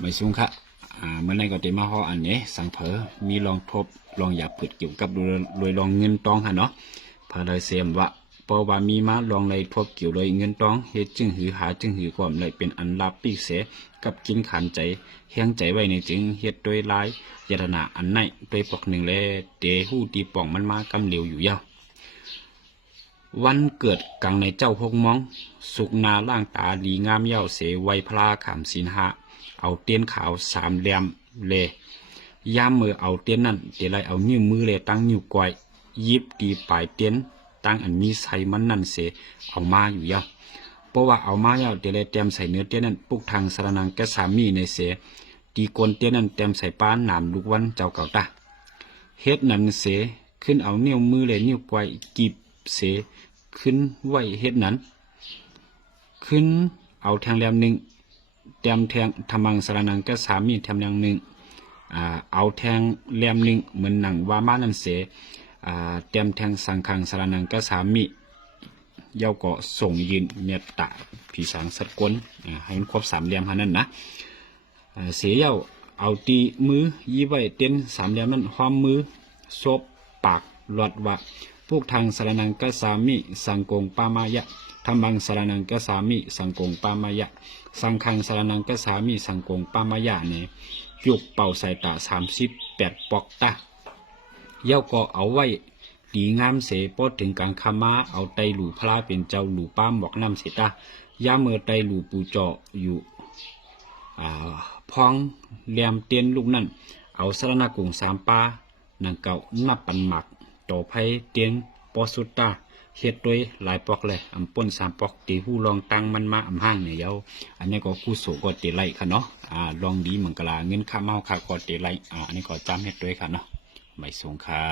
ไม่สูงค่ะอ่าเมื่อไหรก็เตมาฮออันนี้สังเผอมีลองทบลองอยากเปิดเกี่ยวกับรวยลองเงินตองค่ะเนาะพาเลยเสียมว่าเพราะว่ามีมาลองในทบเกี่ยวเลยเงินตองเฮ็ดจึงหือหาจึงหือความเลยเป็นอันลาบปีกเสกับกินขันใจแห้งใจไว้ในจึงเฮ็ดโดยลายยตนาอันไหนโดยปอกหนึ่งแลยเตหู้ตีป่องมันมากำเหลียวอยู่ยาว วันเกิดกังในเจ้าหกมอง สุกนาล่างตาดีงามเย้าเสไวยพลาขามสินหาเอาเตียนขาวสามเหลี่ยมเลย่ามมือเอาเตียนนั่นเตไรเอานิ้วมือเลตั้งนิ้วก้อยยิบตีปลายเตียนตั้งอันมีใส่มันนั่นเสเอามาอยู่ยาวเพราะว่าเอามาเย้าเตไรเตรียมใส่เนื้อเตียนนั่นปุกทางสารนังแกสามีในเสตีกนเตียนนั่นเตรียมใส่ป้านหนามลูกวันเจ้าเก่าตาเฮ็ดนั่นเสขึ้นเอานิ้วมือเลยนิ้วก้อยกีบ เส ขึ้นไว้เฮ็ดนั้น ขึ้นเอาแทงแหลมหนึ่งเตรียมแทงทำมังสารนังก็สามีแทงแหลมหนึ่งอ่าเอาแทงแหลมหนึ่งเหมือนหนังว่ามานั่นเสอ่าเตรียมแทงสังขังสารนังก็สามีเย้าก็ส่งยินเมตตาผีสางสัตว์กลให้มันครบสามเหลี่ยมหานั้นนะเสียเย้าเอาตีมือยีไว้เต้นสามเหลี่ยมนั้นห้อมมือซบปากหลอดว่า พวกทางสารนังกสามิสังกงปามายะธรรมังสารนังกสามิสังกงปามายะ สังคังสารนังกสามิสังกงปามายะเนี่ยยุกเป่าใส่ตาสามสิบแปดปอกตาเย้าก็เอาไว้ดีงามเสปอดถึงกลางคามาเอาไตหลูพลาเป็นเจ้าหลูป้ามบอกน้ำเสตาย่าเมื่อไตหลูปูเจาะอยู่อ่าพองเลียมเตียนลูกนั่น เอาสารนากุงสามปานังเก่านับปันหมัก ต่อไผเตียงปอสุตตาเฮ็ดด้วยหลายปอกเลยอำป่นสามปอกตีหูลองตังมันมาอำห้างเนี่ยเยาอันนี้ก็คู่โสก็เตไลค่ะเนาะอ่าลองดีเหมือนกะลาเงินค่าเมาค่าก็เตไลอ่าอันนี้ก็จำเฮ็ดด้วยค่ะเนาะไม่สงค่ะ